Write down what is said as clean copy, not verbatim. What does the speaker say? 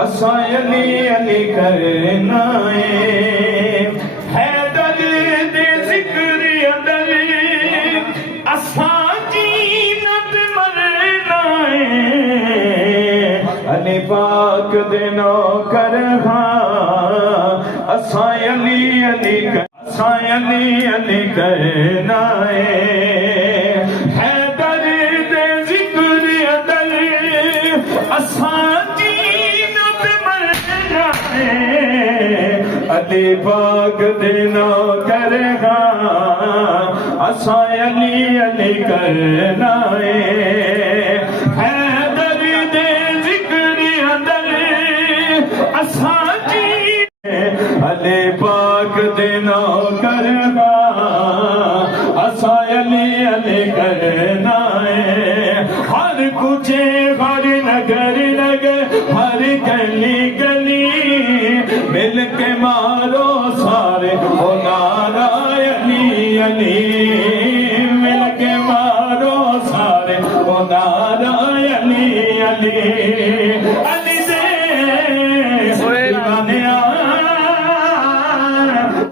असा अली अली करना है दर दे जिक्र अंदर असा जीनत मरना अली पाक दे नौकर असा अली अली असा अली अली करना है दर दे जिक्र अंदर असा जीनत मरना अली पाक दे नौकर असा अली अली करना है दर दे जिक्र अंदर असा जी अली पाक दे नौकर असा अली अली करना हर कुछे हर नगर नगर हर गली गली मिल के मारो सारे ओ नारा अली अली